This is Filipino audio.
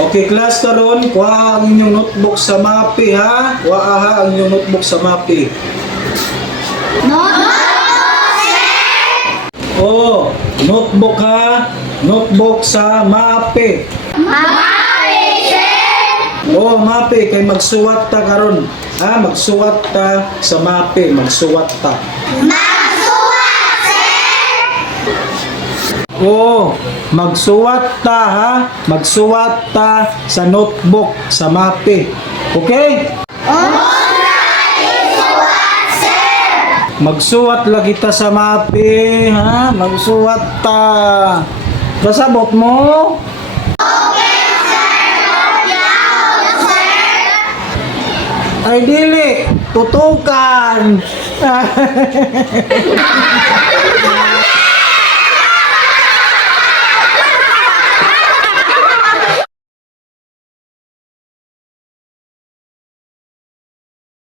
Okay, class karon, kuha ang inyong notebook sa MAPI ha. Kuha ang inyong notebook sa MAPI. Oh, notebook ha. Notebook sa MAPI. Oh, MAPI kay magsuwat ta karon. Ha, magsuwat ta sa MAPI, magsuwat ta. Oh, magsuwat ta ha. Magsuwat ta sa notebook sa MAPI. Okay? Magsuwat lagi ta sa MAPI ha. Magsuwat ta. Kasabot mo? Ay dili, tutukan.